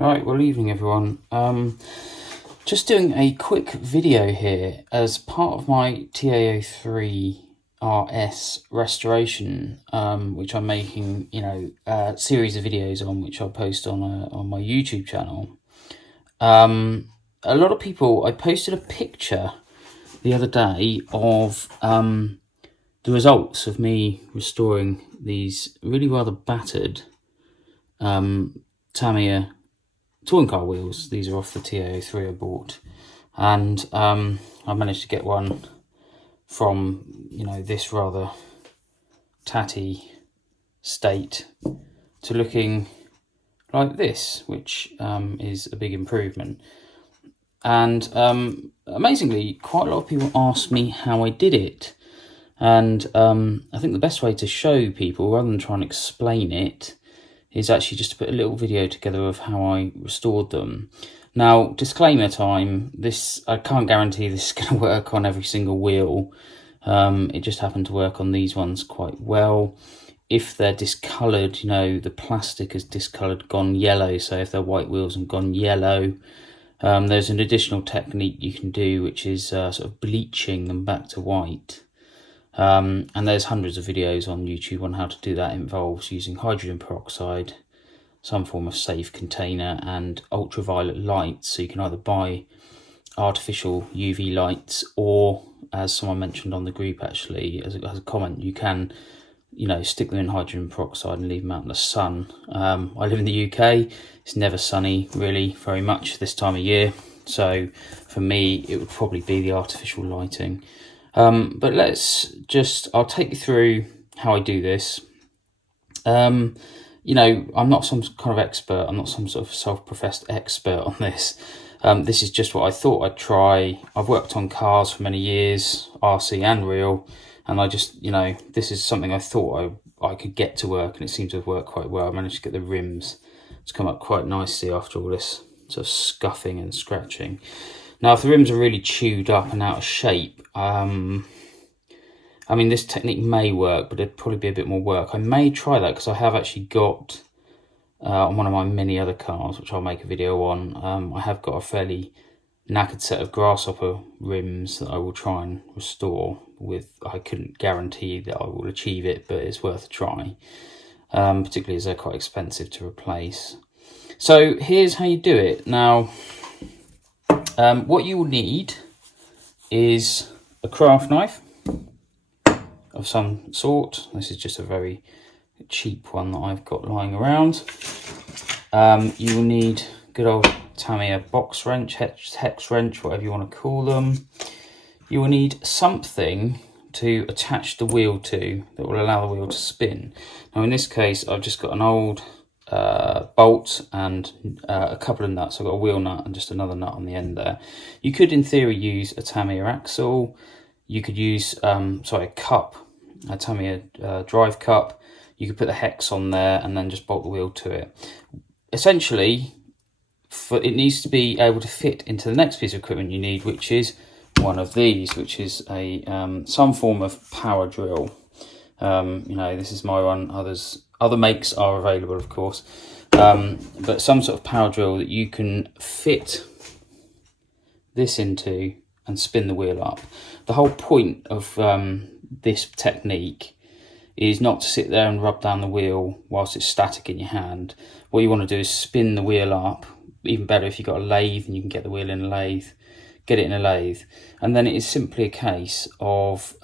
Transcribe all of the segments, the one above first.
Right, well, evening everyone. Just doing a quick video here as part of my TAO3 RS restoration, which I'm making, a series of videos on, which I'll post on my YouTube channel. A lot of people, I posted a picture the other day of the results of me restoring these really rather battered Tamiya touring car wheels. These are off the TAO3 I bought, and I managed to get one from this rather tatty state to looking like this, which is a big improvement. And amazingly, quite a lot of people asked me how I did it, and I think the best way to show people, rather than try and explain it, is actually just to put a little video together of how I restored them. Now, disclaimer time, I can't guarantee this is going to work on every single wheel. It just happened to work on these ones quite well. If they're discoloured, the plastic is discoloured, gone yellow, so if they're white wheels and gone yellow, there's an additional technique you can do, which is sort of bleaching them back to white. And there's hundreds of videos on YouTube on how to do that. It involves using hydrogen peroxide, some form of safe container, and ultraviolet lights. So you can either buy artificial UV lights, or, as someone mentioned on the group actually, as a comment, you can stick them in hydrogen peroxide and leave them out in the sun. I live in the UK. It's never sunny really very much this time of year, so for me it would probably be the artificial lighting. But I'll take you through how I do this. I'm not some kind of expert. I'm not some sort of self-professed expert on this. This is just what I thought I'd try. I've worked on cars for many years, RC and real, and I just, this is something I thought I could get to work, and it seemed to have worked quite well. I managed to get the rims to come up quite nicely after all this sort of scuffing and scratching. Now, if the rims are really chewed up and out of shape, this technique may work, but it'd probably be a bit more work. I may try that because I have actually got, on one of my many other cars, which I'll make a video on, I have got a fairly knackered set of grasshopper rims that I will try and restore with. I couldn't guarantee that I will achieve it, but it's worth a try, particularly as they're quite expensive to replace. So here's how you do it. Now, what you will need is a craft knife of some sort. This is just a very cheap one that I've got lying around. You will need good old Tamiya box wrench, hex wrench, whatever you want to call them. You will need something to attach the wheel to that will allow the wheel to spin. Now in this case, I've just got an old bolt and a couple of nuts. I've got a wheel nut and just another nut on the end there. You could in theory use a Tamiya axle. You could use a cup, a Tamiya drive cup. You could put the hex on there and then just bolt the wheel to it. Essentially, it needs to be able to fit into the next piece of equipment you need, which is one of these, which is a some form of power drill. This is my one. Other makes are available, of course, but some sort of power drill that you can fit this into and spin the wheel up. The whole point of this technique is not to sit there and rub down the wheel whilst it's static in your hand. What you want to do is spin the wheel up. Even better if you've got a lathe and you can get the wheel in a lathe, get it in a lathe. And then it is simply a case of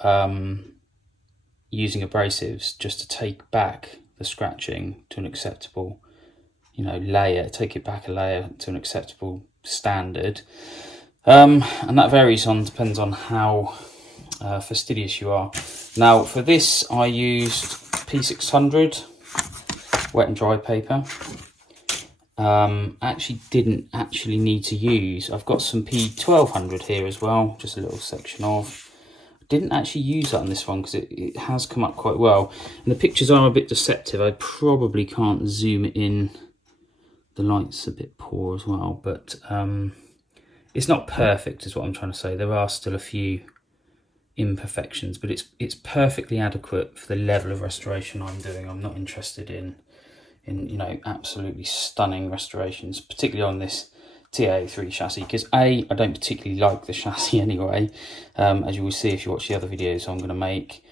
using abrasives just to take back the scratching to an acceptable, layer, take it back a layer to an acceptable standard. And that depends on how fastidious you are. Now for this I used P600 wet and dry paper. Actually didn't need to use, I've got some P1200 here as well, just a little section of. Didn't actually use that on this one because it has come up quite well, and the pictures are a bit deceptive. I probably can't zoom it in, the light's a bit poor as well, but it's not perfect is what I'm trying to say. There are still a few imperfections, but it's perfectly adequate for the level of restoration I'm doing. I'm not interested in in, you know, absolutely stunning restorations, particularly on this TA3 chassis, because I don't particularly like the chassis anyway, as you will see if you watch the other videos I'm going to make,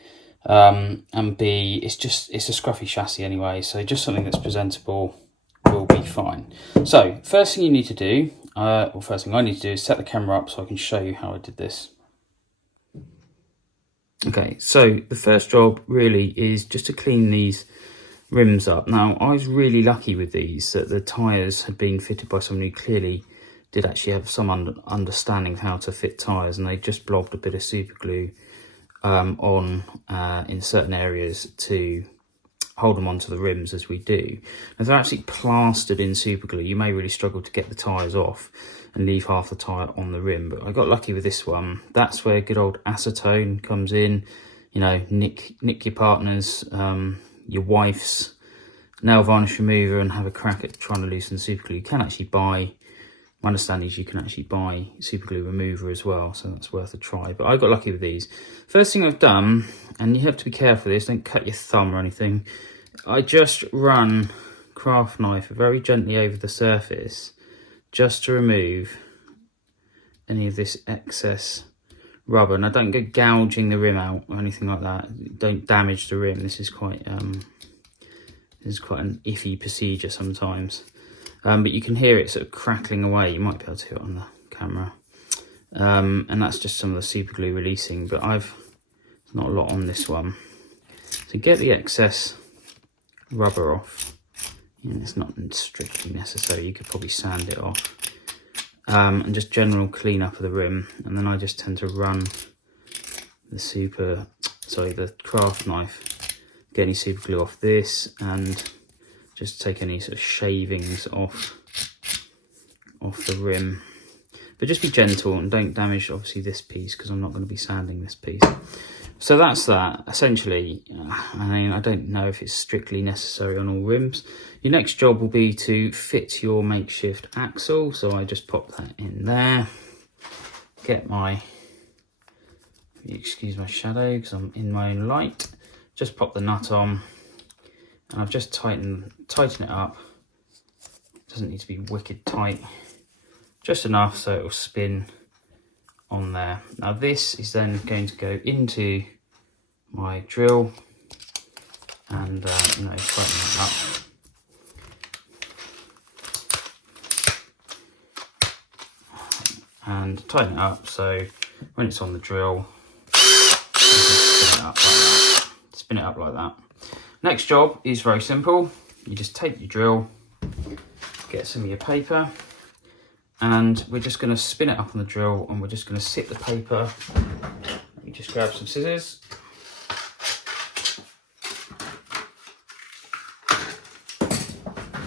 and B, it's a scruffy chassis anyway, so just something that's presentable will be fine. So first thing you need to do, or first thing I need to do, is set the camera up so I can show you how I did this. Okay, so the first job really is just to clean these rims up. Now, I was really lucky with these, that the tyres had been fitted by someone who clearly did actually have some understanding of how to fit tyres, and they just blobbed a bit of super glue on in certain areas to hold them onto the rims as we do. If they're actually plastered in super glue, you may really struggle to get the tyres off and leave half the tyre on the rim, but I got lucky with this one. That's where good old acetone comes in. You know, nick your partner's, your wife's nail varnish remover and have a crack at trying to loosen super glue. You can actually buy, my understanding is you can actually buy super glue remover as well, so that's worth a try. But I got lucky with these. First thing I've done, and you have to be careful with this, don't cut your thumb or anything, I just run craft knife very gently over the surface just to remove any of this excess rubber. Now don't go gouging the rim out or anything like that. Don't damage the rim. This is quite an iffy procedure sometimes. But you can hear it sort of crackling away. You might be able to hear it on the camera. And that's just some of the super glue releasing, but not a lot on this one. So get the excess rubber off. And it's not strictly necessary, you could probably sand it off. And just general clean up of the rim. And then I just tend to run the craft knife, get any super glue off this, and just take any sort of shavings off the rim. But just be gentle and don't damage obviously this piece, because I'm not going to be sanding this piece. So that's that, essentially. I mean, I don't know if it's strictly necessary on all rims. Your next job will be to fit your makeshift axle. So I just pop that in there. Get my, excuse my shadow because I'm in my own light. Just pop the nut on, and I've just tighten it up. It doesn't need to be wicked tight, just enough so it will spin on there. Now this is then going to go into my drill and tighten it up. And tighten it up so when it's on the drill, spin it up like that. Next job is very simple. You just take your drill, get some of your paper, and we're just going to spin it up on the drill, and we're just going to sit the paper. Let me just grab some scissors.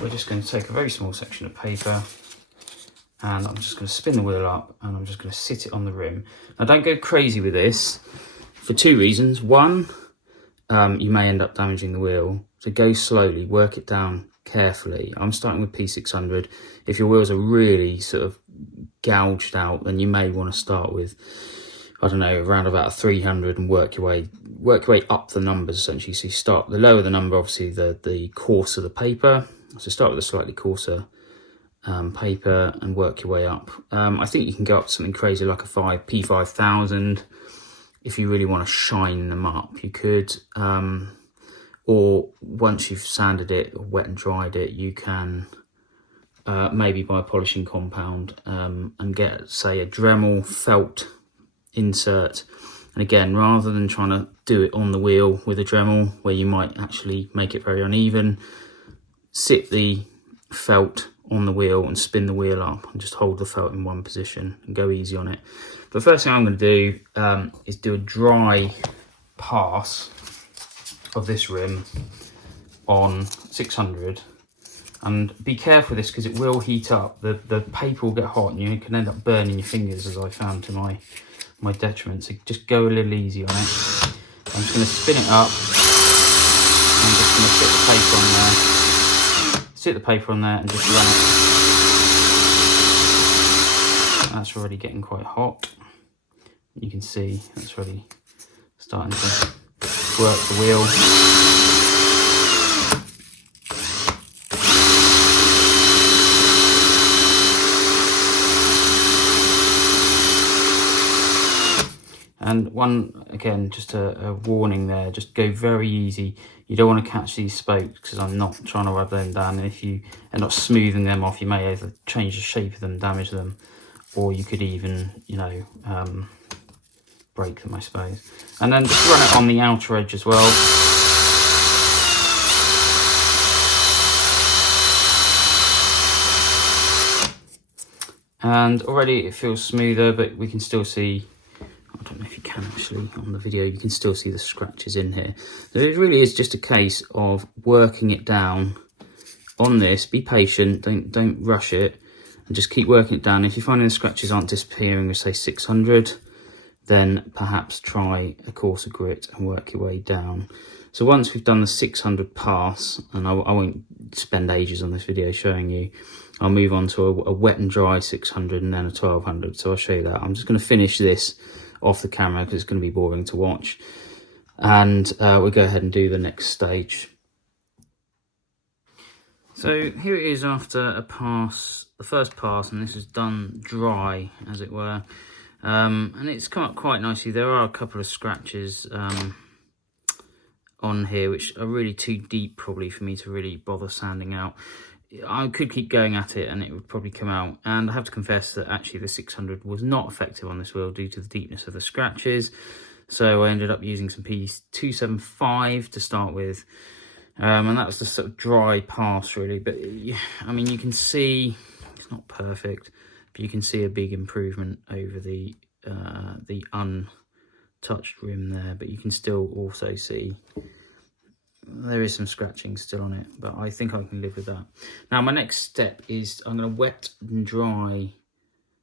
We're just going to take a very small section of paper, and I'm just going to spin the wheel up, and I'm just going to sit it on the rim. Now don't go crazy with this for two reasons. One, you may end up damaging the wheel, so go slowly, work it down carefully. I'm starting with P600. If your wheels are really sort of gouged out, then you may want to start with, I don't know, around about 300 and work your way up the numbers essentially. So you start, the lower the number, obviously the coarser the paper. So start with a slightly coarser paper and work your way up. I think you can go up to something crazy like a P5000 if you really want to shine them up. You could, or once you've sanded it or wet and dried it, you can maybe buy a polishing compound and get, say, a Dremel felt insert. And again, rather than trying to do it on the wheel with a Dremel where you might actually make it very uneven, sit the felt on the wheel and spin the wheel up and just hold the felt in one position and go easy on it. But the first thing I'm going to do is do a dry pass of this rim on 600, and be careful with this because it will heat up. The paper will get hot and you can end up burning your fingers, as I found to my detriment. So just go a little easy on it. I'm just going to spin it up. I'm just going to sit the paper on there and just run it. That's already getting quite hot. You can see that's already starting to work the wheel. And one, again, just a warning there, just go very easy. You don't want to catch these spokes, because I'm not trying to rub them down. And if you end up smoothing them off, you may either change the shape of them, damage them, or you could even, you know, break them, I suppose. And then just run it on the outer edge as well. And already it feels smoother, but we can still see, I don't know if you can actually on the video, you can still see the scratches in here. So it really is just a case of working it down on this. Be patient, don't rush it, and just keep working it down. If you're finding the scratches aren't disappearing with say 600, then perhaps try a coarser grit and work your way down. So once we've done the 600 pass, and I won't spend ages on this video showing you, I'll move on to a wet and dry 600 and then a 1200. So I'll show you that. I'm just going to finish this off the camera because it's going to be boring to watch. And we'll go ahead and do the next stage. So here it is after a pass, the first pass, and this is done dry, as it were. And it's come up quite nicely. There are a couple of scratches on here which are really too deep probably for me to really bother sanding out. I could keep going at it and it would probably come out, and I have to confess that actually the 600 was not effective on this wheel due to the deepness of the scratches, so I ended up using some P275 to start with, and that was the sort of dry pass really. But I mean, you can see it's not perfect, but you can see a big improvement over the untouched rim there, but you can still also see there is some scratching still on it, but I think I can live with that. Now my next step is I'm going to wet and dry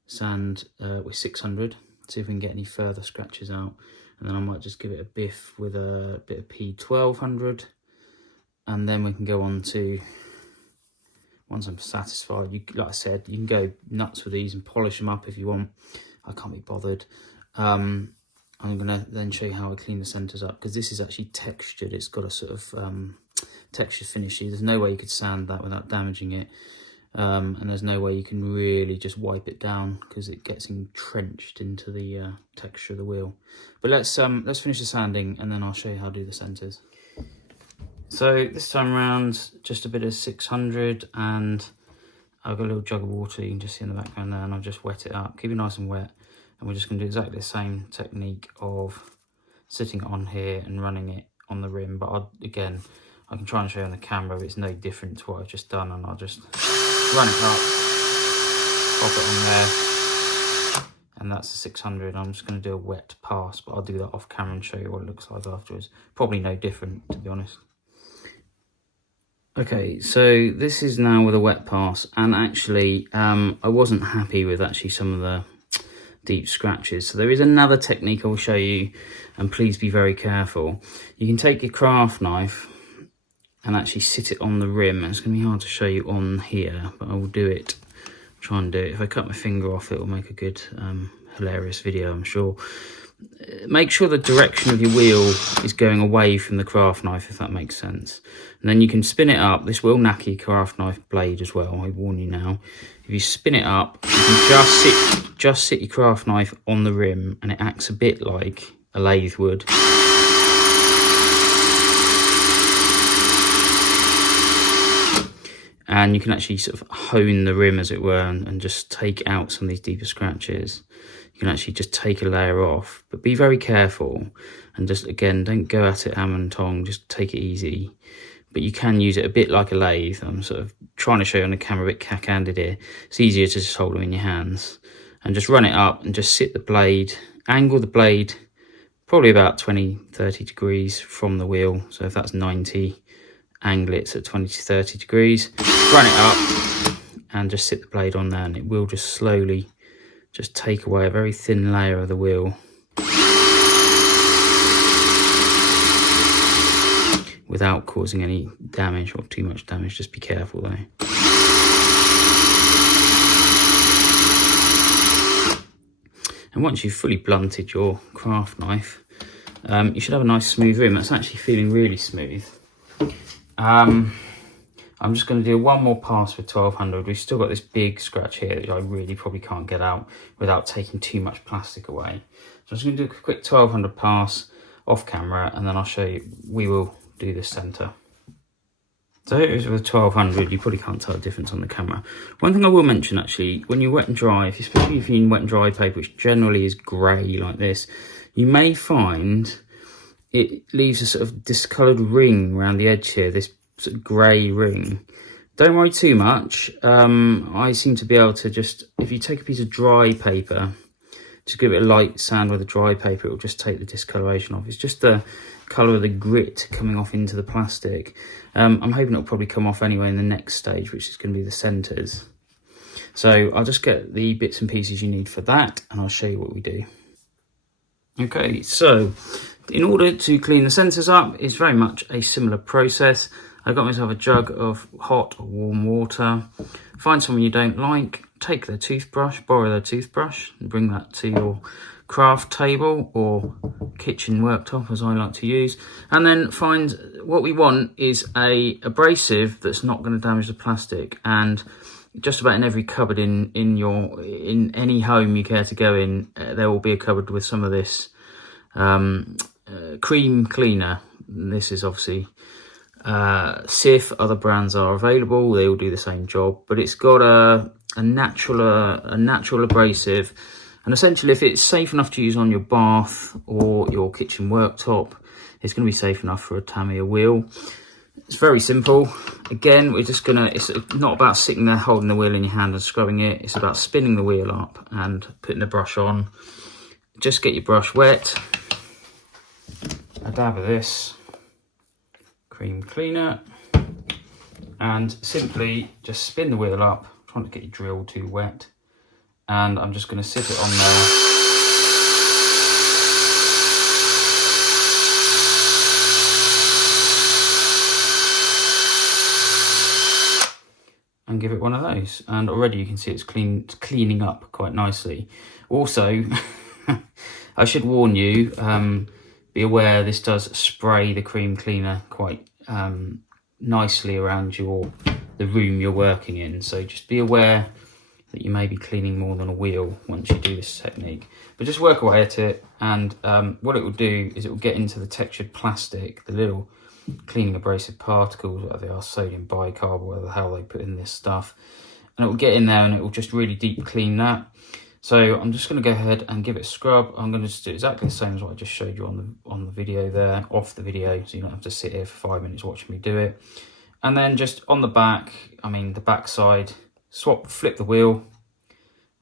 sand with 600, see if we can get any further scratches out, and then I might just give it a biff with a bit of P1200, and then we can go on to, once I'm satisfied, like I said, you can go nuts with these and polish them up if you want. I can't be bothered. I'm going to then show you how I clean the centres up, because this is actually textured. It's got a sort of textured finish. There's no way you could sand that without damaging it, and there's no way you can really just wipe it down because it gets entrenched into the texture of the wheel. But let's finish the sanding and then I'll show you how to do the centres. So this time around, just a bit of 600, and I've got a little jug of water you can just see in the background there, and I'll just wet it up. Keep it nice and wet. And we're just going to do exactly the same technique of sitting it on here and running it on the rim. But again, I can try and show you on the camera, but it's no different to what I've just done. And I'll just run it up, pop it on there, and that's the 600. I'm just going to do a wet pass, but I'll do that off camera and show you what it looks like afterwards. Probably no different, to be honest. Okay, so this is now with a wet pass, and actually I wasn't happy with actually some of the deep scratches. So there is another technique I'll show you, and please be very careful. You can take your craft knife and actually sit it on the rim. It's going to be hard to show you on here, but I will do it, try and do it. If I cut my finger off, it will make a good hilarious video, I'm sure. Make sure the direction of your wheel is going away from the craft knife, if that makes sense. And then you can spin it up. This will knack your craft knife blade as well, I warn you now. If you spin it up, you can just sit your craft knife on the rim, and it acts a bit like a lathe would. And you can actually sort of hone the rim, as it were, and just take out some of these deeper scratches. You can actually just take a layer off, but be very careful, and just, again, don't go at it hammer and tong, just take it easy. But you can use it a bit like a lathe. I'm sort of trying to show you on the camera a bit cack-handed here. It's easier to just hold them in your hands and just run it up and just sit the blade, angle the blade probably about 20-30 degrees from the wheel. So if that's 90, angle it at 20 to 30 degrees, run it up and just sit the blade on there, and it will just slowly just take away a very thin layer of the wheel without causing any damage or too much damage. Just be careful though. And once you've fully blunted your craft knife, you should have a nice smooth rim. That's actually feeling really smooth. I I'm just going to do one more pass with 1200. We've still got this big scratch here that I really probably can't get out without taking too much plastic away. So I'm just going to do a quick 1200 pass off camera, and then I'll show you, we will do the centre. So here it is with 1200, you probably can't tell the difference on the camera. One thing I will mention actually, when you wet and dry, especially if you're in wet and dry paper, which generally is grey like this, you may find it leaves a sort of discoloured ring around the edge here, this sort of grey ring. Don't worry too much. I seem to be able to just, if you take a piece of dry paper, just give it a light sand with a dry paper, it will just take the discoloration off. It's just the colour of the grit coming off into the plastic. I'm hoping it'll probably come off anyway in the next stage, which is going to be the centres. So I'll just get the bits and pieces you need for that, and I'll show you what we do. Okay, so in order to clean the centres up, it's very much a similar process. I got myself a jug of hot or warm water. Find someone you don't like, take their toothbrush, borrow their toothbrush, and bring that to your craft table or kitchen worktop, as I like to use. And then find, what we want is a abrasive that's not going to damage the plastic. And just about in every cupboard in any home you care to go in, there will be a cupboard with some of this cream cleaner. This is obviously Sif. Other brands are available, they all do the same job, but it's got a natural abrasive, and essentially if it's safe enough to use on your bath or your kitchen worktop, it's going to be safe enough for a Tamiya wheel. It's very simple. Again, we're just gonna, it's not about sitting there holding the wheel in your hand and scrubbing it, it's about spinning the wheel up and putting the brush on. Just get your brush wet, a dab of this cream cleaner, and simply just spin the wheel up. Try not to get your drill too wet, and I'm just going to sit it on there. And give it one of those, and already you can see it's cleaning up quite nicely. Also, I should warn you, be aware this does spray the cream cleaner quite nicely around the room you're working in, so just be aware that you may be cleaning more than a wheel once you do this technique. But just work away at it, and what it will do is it will get into the textured plastic, the little cleaning abrasive particles, whatever they are, sodium bicarb, whatever the hell they put in this stuff, and it will get in there and it will just really deep clean that. So I'm just going to go ahead and give it a scrub. I'm going to just do exactly the same as what I just showed you on the video there, off the video, so you don't have to sit here for 5 minutes watching me do it. And then just on the back, the back side, flip the wheel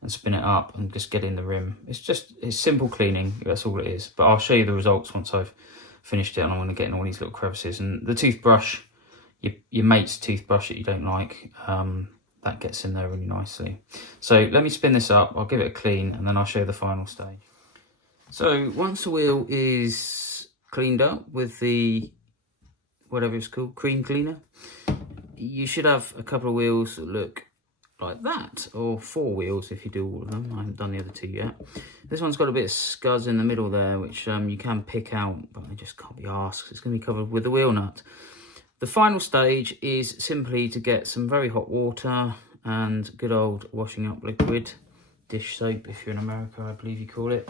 and spin it up and just get in the rim. It's simple cleaning, that's all it is. But I'll show you the results once I've finished it, and I'm going to get in all these little crevices. And the toothbrush, your mate's toothbrush that you don't like, that gets in there really nicely. So let me spin this up, I'll give it a clean, and then I'll show you the final stage. So once the wheel is cleaned up with the, whatever it's called, cream cleaner, you should have a couple of wheels that look like that, or 4 wheels if you do all of them. I haven't done the other 2 yet. This one's got a bit of scuzz in the middle there, which you can pick out, but I just can't be arsed. It's going to be covered with the wheel nut. The final stage is simply to get some very hot water and good old washing up liquid, dish soap if you're in America, I believe you call it.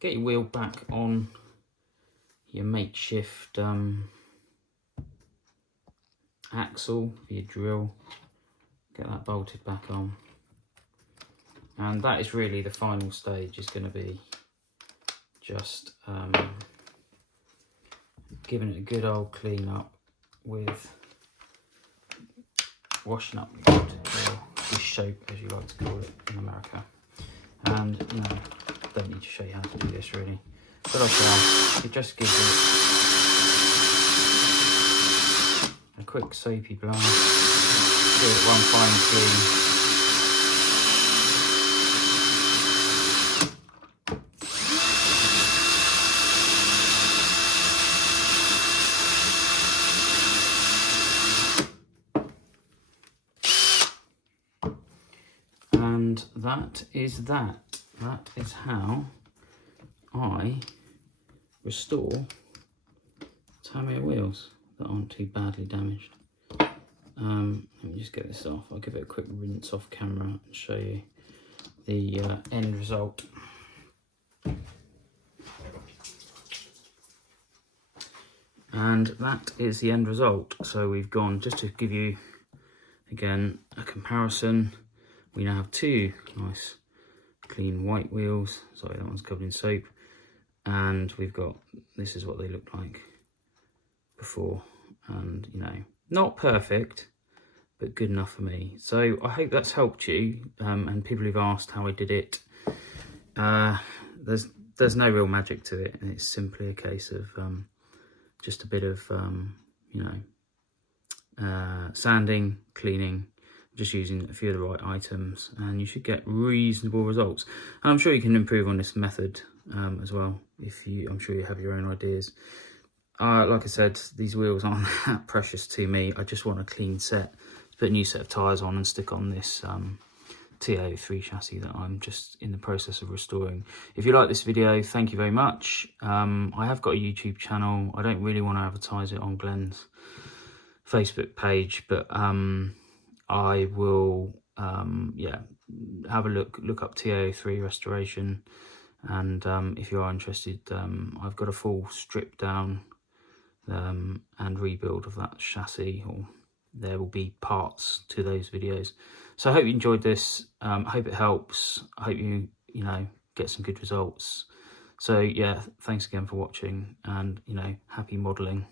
Get your wheel back on your makeshift axle for your drill. Get that bolted back on. And that is really the final stage, is going to be just giving it a good old clean up with washing up liquid, or dish soap as you like to call it in America. And don't need to show you how to do this really, but I shall. It just gives it a quick soapy blast, give it one final clean. And that is that. That is how I restore Tamiya wheels that aren't too badly damaged. Let me just get this off. I'll give it a quick rinse off camera and show you the end result. And that is the end result. So we've gone, just to give you again a comparison, we now have two nice clean white wheels. Sorry, that one's covered in soap. And we've got, this is what they look like before, and you know, not perfect, but good enough for me. So I hope that's helped you, and people who've asked how I did it. There's no real magic to it, and it's simply a case of just a bit of you know, sanding, cleaning, just using a few of the right items, and you should get reasonable results. And I'm sure you can improve on this method as well. I'm sure you have your own ideas. Like I said, these wheels aren't that precious to me. I just want a clean set to put a new set of tyres on and stick on this TA03 chassis that I'm just in the process of restoring. If you like this video, thank you very much. I have got a YouTube channel. I don't really want to advertise it on Glenn's Facebook page, but I will yeah, have a look up TA03 restoration, and if you are interested, I've got a full strip down and rebuild of that chassis, or there will be parts to those videos. So I hope you enjoyed this. I hope it helps. I hope you know, get some good results. So yeah, thanks again for watching, and you know, happy modelling.